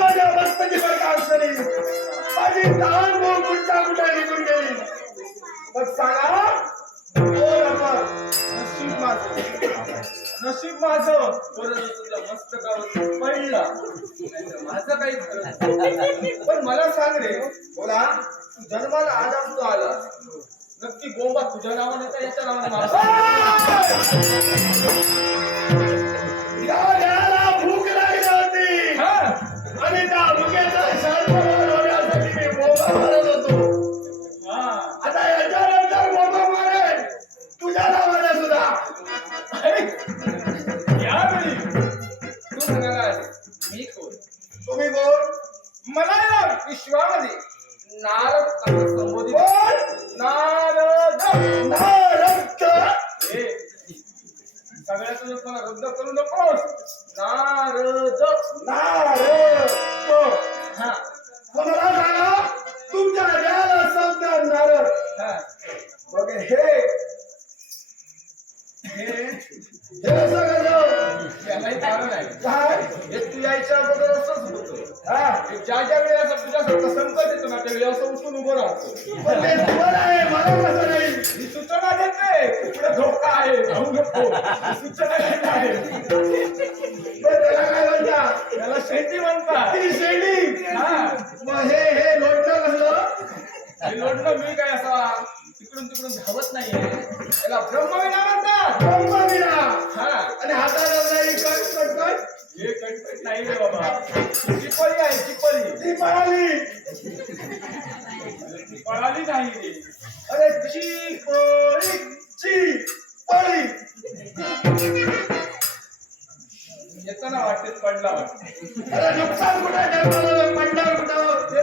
माझ्या मस्तकीवर कावसली माझी लहान भाऊ कुठच्या कुठे निघून नशीब माझं. बरं तुझ्या मस्तकावर पडला. माझं काही खरं. पण मला सांग रे बोला तू जन्माला आलास तू आलास नक्की गोंबा तुझ्या नावाने का याच्या नावाने यावेळी तू म्हणालास मी कोण तुम्ही कोण मला या विश्वामध्ये नारद संबोधित नारद नारक्त हे. सगळ्याच मला रद्द करू नकोस नारद नारक्त हा मला सांगा तुमच्या देहाला शब्द नारद मग हे हे. सगळं काय हे तू यायच्या अगोदर असंच होतं हा ज्या ज्या वेळी असं तुझ्यासारखं संकट येतं ना त्यावेळी असं उठून उभं राहतो पण ते तुम्हाला आहे मला कसं नाही ही सूचना देते पुढे धोका आहे जाऊ नको ही सूचना देत आहे पण त्याला काय म्हणतात त्याला शेती म्हणतात ती शेंडी हा मग हे हे लोटणं कसलं हे लोटणं मी काय असा तिकडून तिकडून धावत नाहीये त्याला ब्रह्मविना म्हणतात ब्रह्मवीरा हा. आणि हाताला नाही कट कट कट हे कटकट नाही रे बाबा. चिपळी आहे चिपळी ती पळाली! ती पळाली नाही. रे अरे ची पळी ची पळी! येताना वाटेत पडला वाटतं. अरे नुकसान कुठं जन्माला पडणार कुठं ते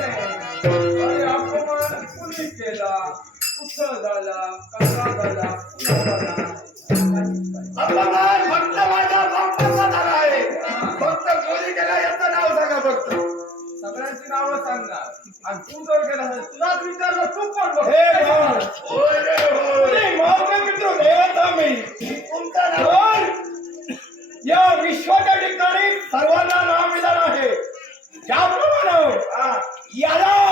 आहे. अरे अपमान कुणी केला. कुठं झाला? कसा झाला? या विश्वाच्या ठिकाणी सर्वांना नाव मिळणार आहे त्याप्रमाणे याला